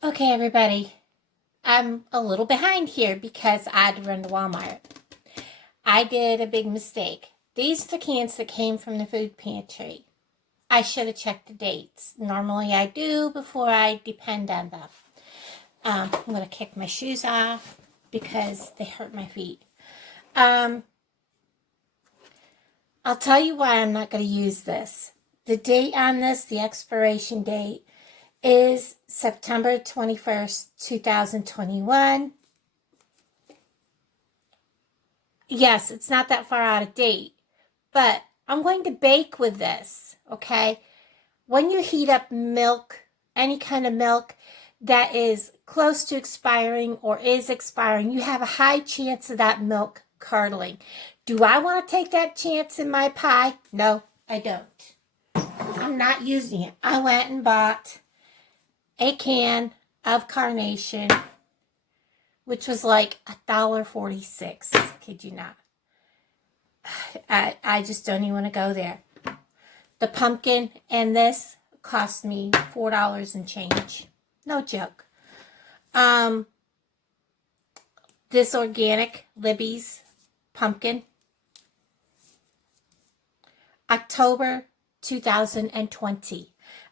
Okay, everybody. I'm a little behind here because I had to run to Walmart. I did a big mistake. These are the cans that came from the food pantry. I should have checked the dates. Normally I do before I depend on them. I'm going to kick my shoes off because they hurt my feet. I'll tell you why I'm not going to use this. The date on this, the expiration date, is September 21st, 2021. Yes, it's not that far out of date, but I'm going to bake with this, okay? When you heat up milk, any kind of milk that is close to expiring or is expiring, you have a high chance of that milk curdling. Do I want to take that chance in my pie? No, I don't. I'm not using it. I went and bought a can of Carnation, which was like $1.46. Kid you not. I just don't even want to go there. The pumpkin and this cost me $4 and change. No joke. This organic Libby's pumpkin. October 2020.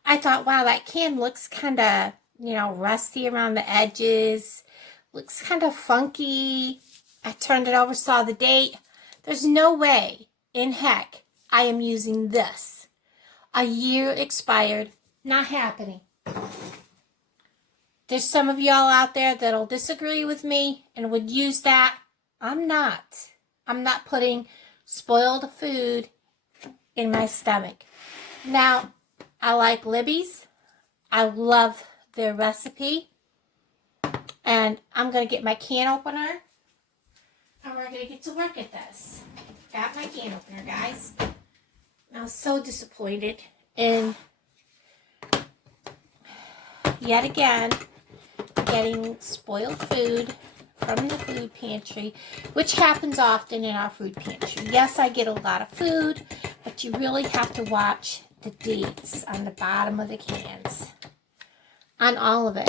I thought, wow, that can looks kind of, rusty around the edges. Looks kind of funky. I turned it over, saw the date. There's no way in heck I am using this. A year expired. Not happening. There's some of y'all out there that'll disagree with me and would use that. I'm not. I'm not putting spoiled food in my stomach. Now, I like Libby's. I love their recipe. And I'm going to get my can opener. And we're going to get to work at this. Got my can opener, guys. I was so disappointed in, yet again, getting spoiled food from the food pantry, which happens often in our food pantry. Yes, I get a lot of food, but you really have to watch the dates on the bottom of the cans. On all of it.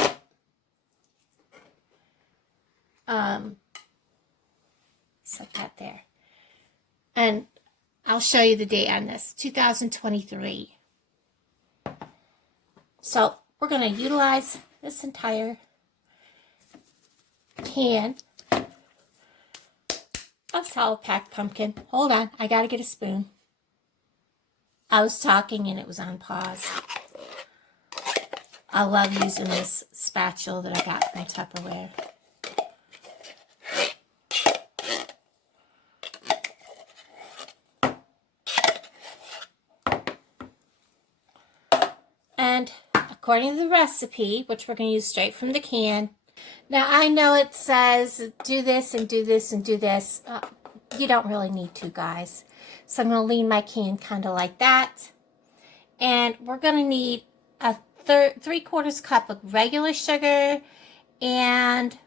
Set that there. And I'll show you the date on this. 2023. So we're going to utilize this entire can of solid packed pumpkin. Hold on. I got to get a spoon. I was talking and it was on pause. I love using this spatula that I got from Tupperware. And according to the recipe, which we're going to use straight from the can. Now, I know it says do this and do this and do this. You don't really need to, guys. So I'm going to lean my can kind of like that. And we're going to need a 3/4 cup of regular sugar. And,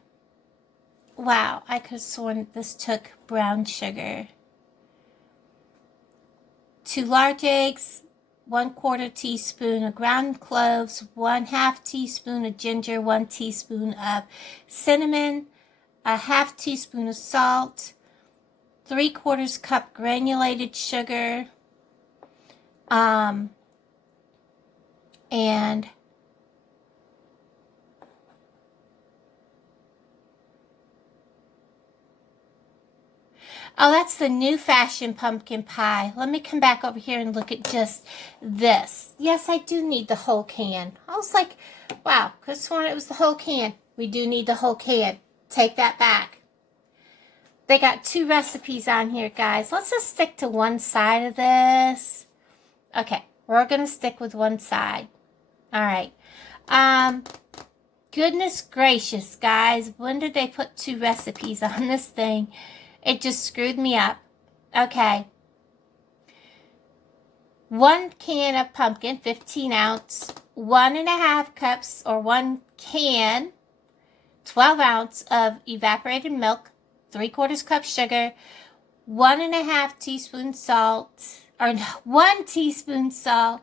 wow, I could have sworn this took brown sugar. 2 large eggs. 1/4 teaspoon of ground cloves, 1/2 teaspoon of ginger, 1 teaspoon of cinnamon, a 1/2 teaspoon of salt, 3/4 cup granulated sugar, and oh, that's the new fashion pumpkin pie. Let me come back over here and look at just this. Yes, I do need the whole can. I was like, wow, could have sworn it was the whole can. We do need the whole can. Take that back. They got 2 recipes on here, guys. Let's just stick to one side of this. Okay, we're going to stick with one side. All right. Goodness gracious, guys. When did they put 2 recipes on this thing? It just screwed me up. Okay. 1 can of pumpkin, 15 ounce. 1.5 cups or 1 can, 12 ounce of evaporated milk. 3/4 cup sugar. 1.5 teaspoon salt. Or 1 teaspoon salt.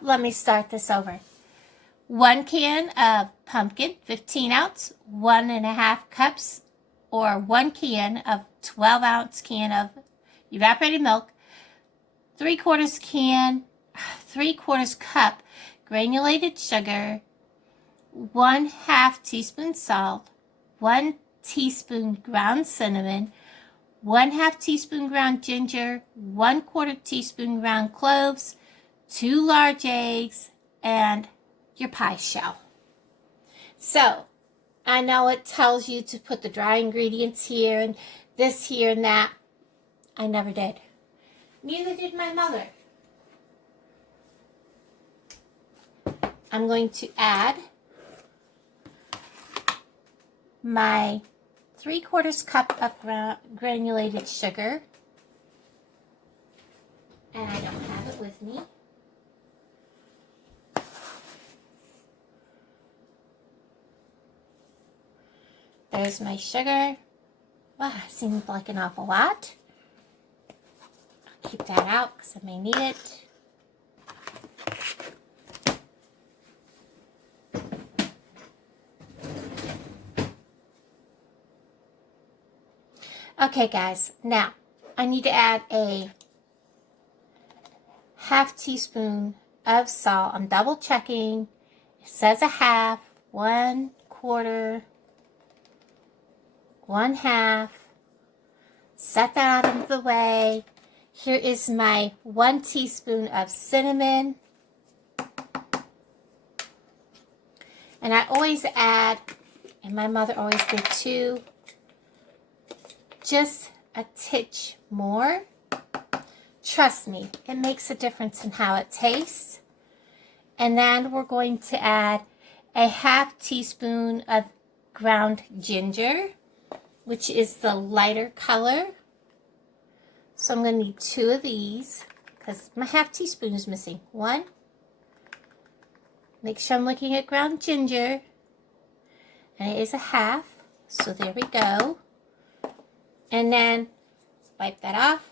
let me start this over. 1 can of pumpkin, 15 ounce, 1.5 cups, or 1 can of 12 ounce can of evaporated milk, 3/4 cup granulated sugar, 1/2 teaspoon salt, 1 teaspoon ground cinnamon, 1/2 teaspoon ground ginger, 1/4 teaspoon ground cloves, 2 large eggs, and your pie shell. So, I know it tells you to put the dry ingredients here and this here and that. I never did. Neither did my mother. I'm going to add my 3/4 cup of granulated sugar. And I don't have it with me. There's my sugar. Wow, it seems like an awful lot. I'll keep that out because I may need it. Okay, guys, now I need to add a 1/2 teaspoon of salt. I'm double checking. It says 1/2, 1/4, 1/2. Set that out of the way. Here is my 1 teaspoon of cinnamon. And I always add, and my mother always did too, just a titch more. Trust me, it makes a difference in how it tastes. And then we're going to add a 1/2 teaspoon of ground ginger, which is the lighter color. So I'm going to need 2 of these because my 1/2 teaspoon is missing. 1. Make sure I'm looking at ground ginger. And it is a 1/2. So there we go. And then wipe that off.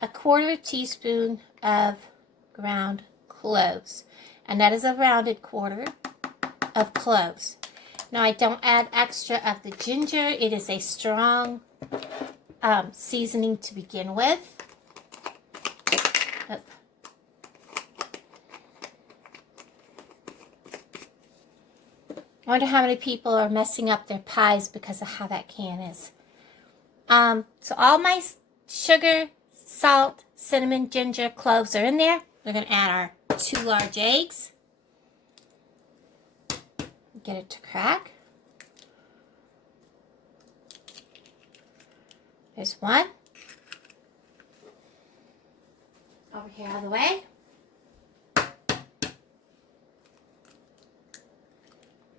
1/4 teaspoon of ground cloves. And that is a rounded 1/4 of cloves. Now I don't add extra of the ginger. It is a strong seasoning to begin with. Oh. I wonder how many people are messing up their pies because of how that can is. So all my sugar, salt, cinnamon, ginger, cloves are in there. We're going to add our 2 large eggs. Get it to crack. There's 1. Over here out of the way.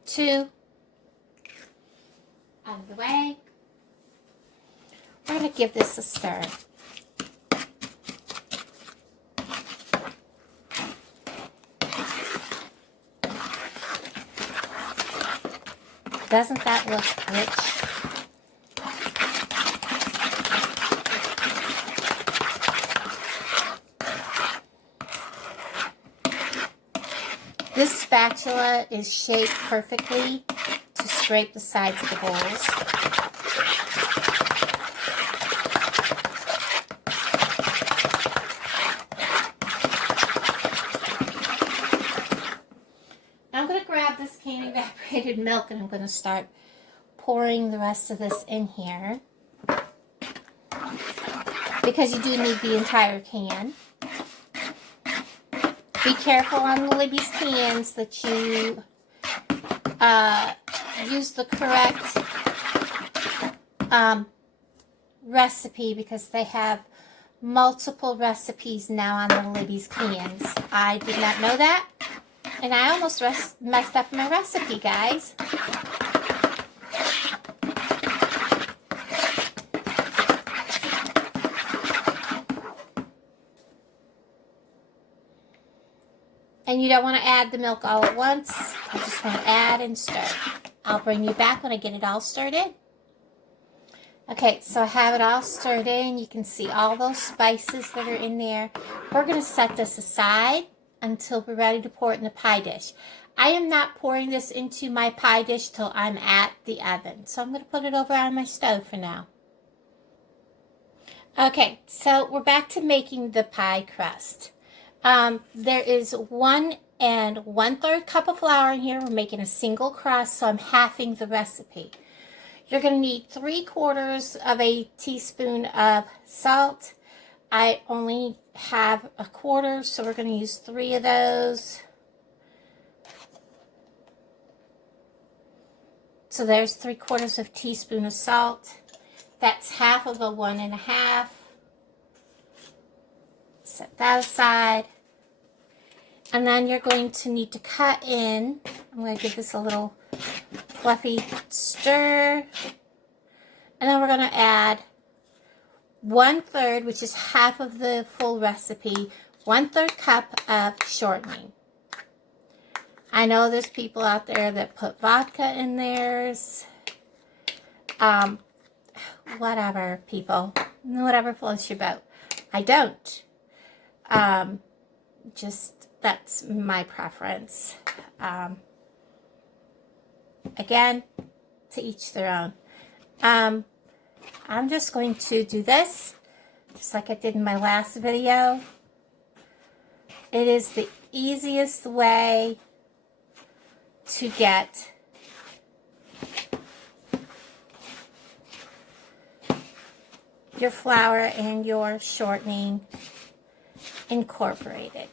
2. Out of the way. We're going to give this a stir. Doesn't that look rich? This spatula is shaped perfectly to scrape the sides of the bowls. I'm going to grab this can of evaporated milk and I'm going to start pouring the rest of this in here. Because you do need the entire can. Be careful on the Libby's cans that you use the correct recipe because they have multiple recipes now on the Libby's cans. I did not know that. And I almost messed up my recipe, guys. And you don't want to add the milk all at once. You just want to add and stir. I'll bring you back when I get it all stirred in. Okay, so I have it all stirred in. You can see all those spices that are in there. We're going to set this aside until we're ready to pour it in a pie dish. I am not pouring this into my pie dish till I'm at the oven. So I'm going to put it over on my stove for now. Okay, so we're back to making the pie crust. There is 1 1/3 cup of flour in here. We're making a single crust, so I'm halving the recipe. You're going to need 3/4 of a teaspoon of salt. I only have 1/4, so we're going to use 3 of those. So there's 3/4 of a teaspoon of salt. That's half of a 1 1/2. Set that aside. And then you're going to need to cut in. I'm going to give this a little fluffy stir. And then we're going to add 1/3, which is half of the full recipe, 1/3 cup of shortening. I know there's people out there that put vodka in theirs. Whatever, people. Whatever floats your boat. I don't. Just, that's my preference. Again, to each their own. I'm just going to do this, just like I did in my last video. It is the easiest way to get your flour and your shortening incorporated.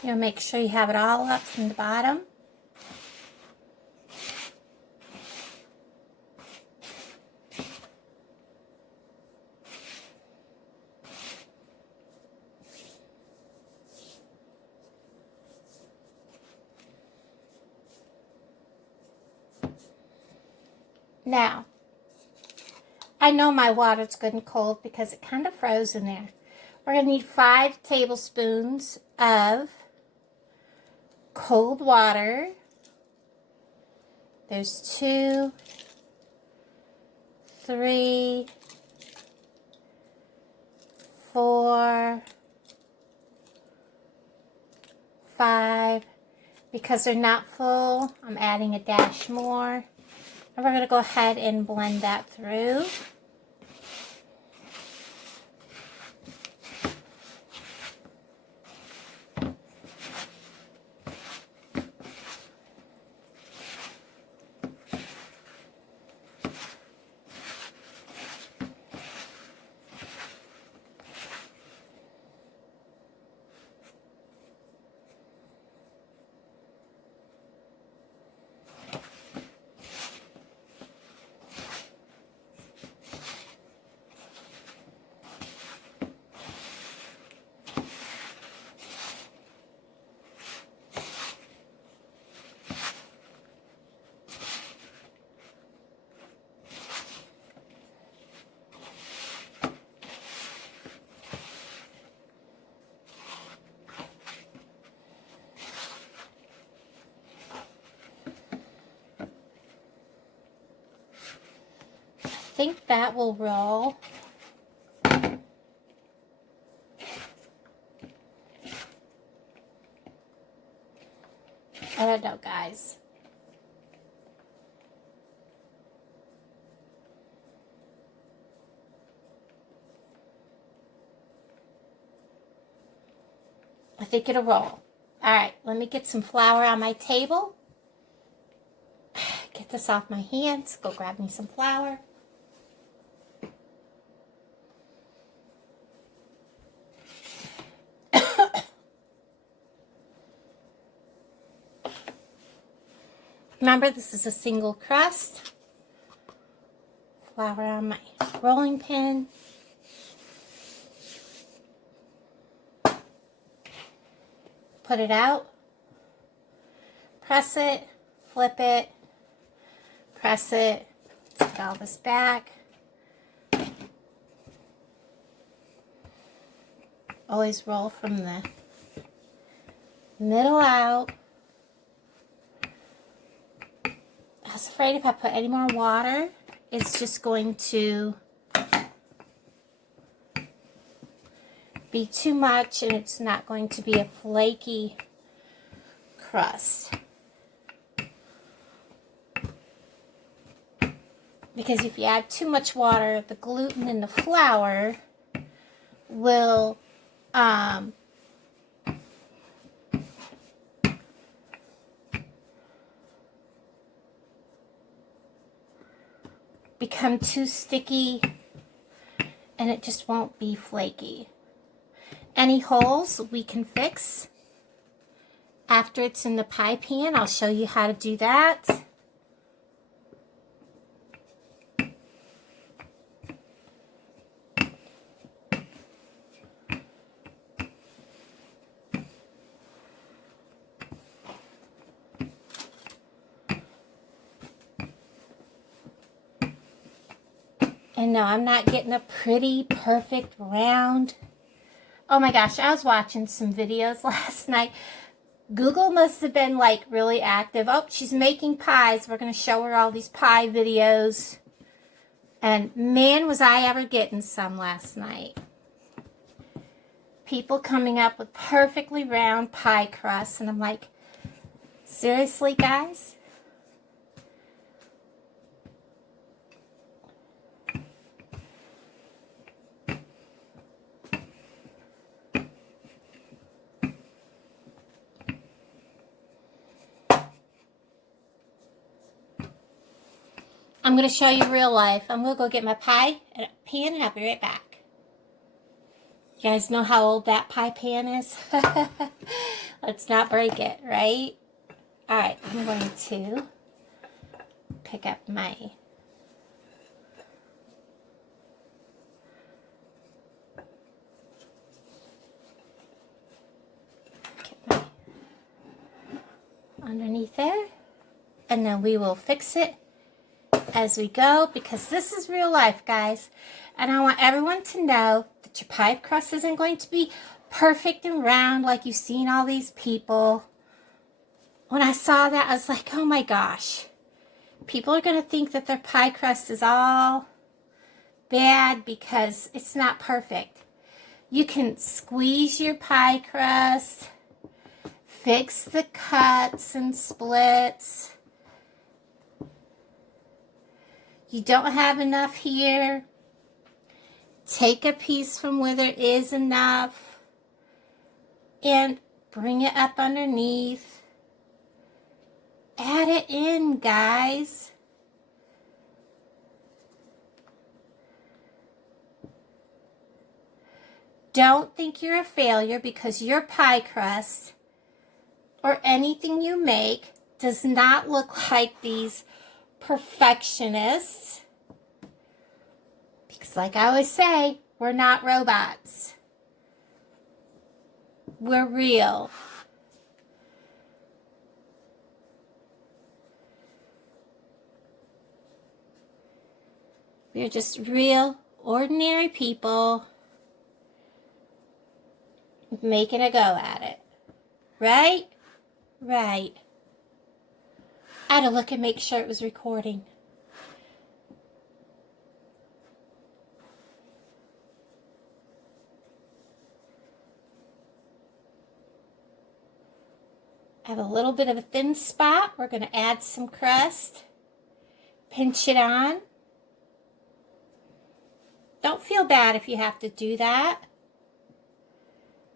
You'll make sure you have it all up from the bottom. Now, I know my water's good and cold because it kind of froze in there. We're going to need 5 tablespoons of cold water. There's 2, 3, 4, 5. Because they're not full, I'm adding a dash more. And we're going to go ahead and blend that through. I think that will roll. I don't know, guys. I think it'll roll. All right, let me get some flour on my table. Get this off my hands. Go grab me some flour. Remember, this is a single crust. Flour on my rolling pin. Put it out. Press it. Flip it. Press it. Let's get all this back. Always roll from the middle out. I was afraid if I put any more water, it's just going to be too much and it's not going to be a flaky crust. Because if you add too much water, the gluten in the flour will become too sticky and it just won't be flaky. Any holes we can fix after it's in the pie pan. I'll show you how to do that. And no, I'm not getting a pretty, perfect, round. Oh my gosh, I was watching some videos last night. Google must have been like really active. Oh, she's making pies. We're going to show her all these pie videos. And man, was I ever getting some last night. People coming up with perfectly round pie crusts. And I'm like, seriously, guys? I'm going to show you real life. I'm going to go get my pie pan and I'll be right back. You guys know how old that pie pan is? Let's not break it, right? Alright, I'm going to pick up my underneath there. And then we will fix it as we go, because this is real life, guys. And I want everyone to know that your pie crust isn't going to be perfect and round like you've seen all these people. When I saw that, I was like, oh my gosh. People are going to think that their pie crust is all bad because it's not perfect. You can squeeze your pie crust, fix the cuts and splits. You don't have enough here. Take a piece from where there is enough and bring it up underneath. Add it in, guys. Don't think you're a failure because your pie crust or anything you make does not look like these perfectionists. Because like I always say, we're not robots. We're real. We're just real, ordinary people making a go at it. Right? Right. I had to look and make sure it was recording. I have a little bit of a thin spot. We're going to add some crust. Pinch it on. Don't feel bad if you have to do that.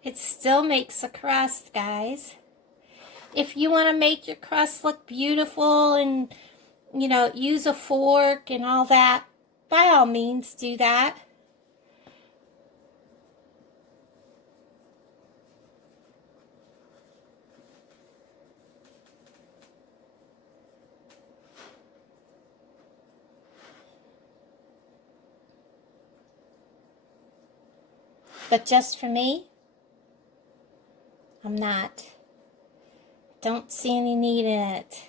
It still makes a crust, guys. If you want to make your crust look beautiful and, you know, use a fork and all that, by all means do that. But just for me, I'm not. Don't see any need in it.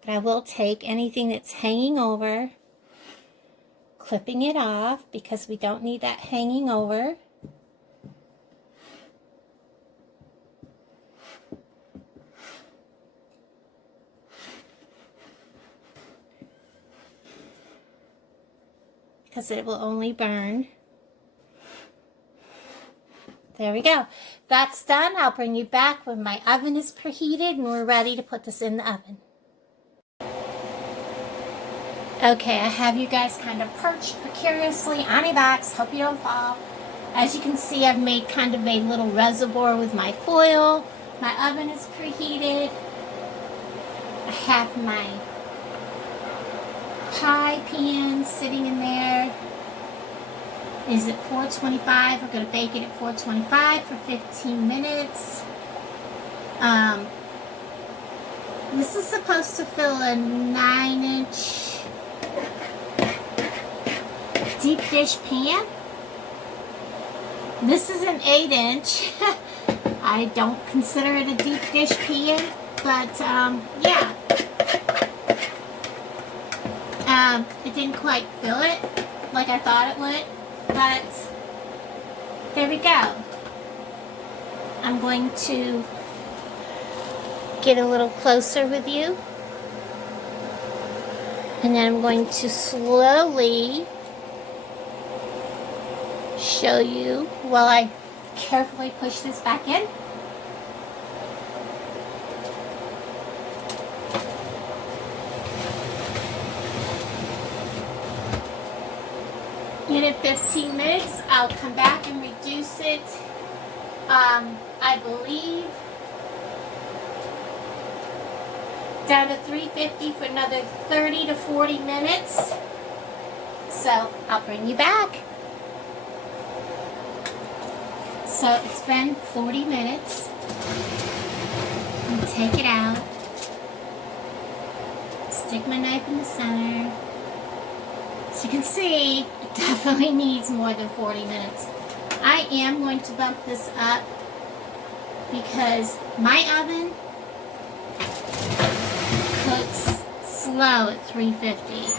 But I will take anything that's hanging over, clipping it off because we don't need that hanging over. Because it will only burn. There we go. That's done. I'll bring you back when my oven is preheated and we're ready to put this in the oven. Okay, I have you guys kind of perched precariously on your backs. Hope you don't fall. As you can see, I've made kind of a little reservoir with my foil. My oven is preheated. I have my pie pan sitting in there. Is it 425? We're going to bake it at 425 for 15 minutes. This is supposed to fill a 9-inch deep dish pan. This is an 8-inch. I don't consider it a deep dish pan, but yeah. It didn't quite fill it like I thought it would, but there we go. I'm going to get a little closer with you, and then I'm going to slowly show you while I carefully push this back in. In 15 minutes, I'll come back and reduce it, I believe, down to 350 for another 30 to 40 minutes. So I'll bring you back. So it's been 40 minutes. I'm going to take it out. Stick my knife in the center. As you can see, it definitely needs more than 40 minutes. I am going to bump this up because my oven cooks slow at 350.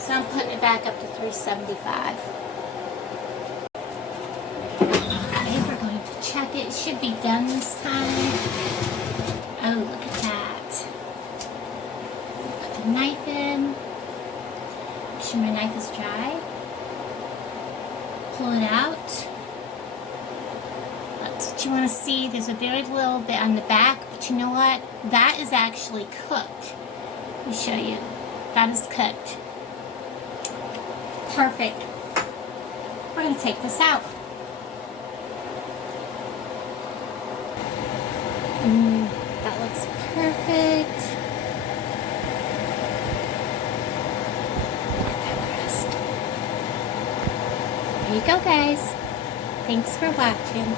So I'm putting it back up to 375. Okay, we're going to check it. It should be done this time. Oh, look at that. Put the knife in. Make sure my knife is dry. Pull it out. That's what you want to see. There's a very little bit on the back, but you know what? That is actually cooked. Let me show you. That is cooked. Perfect. We're going to take this out. That looks perfect. There you go, guys. Thanks for watching.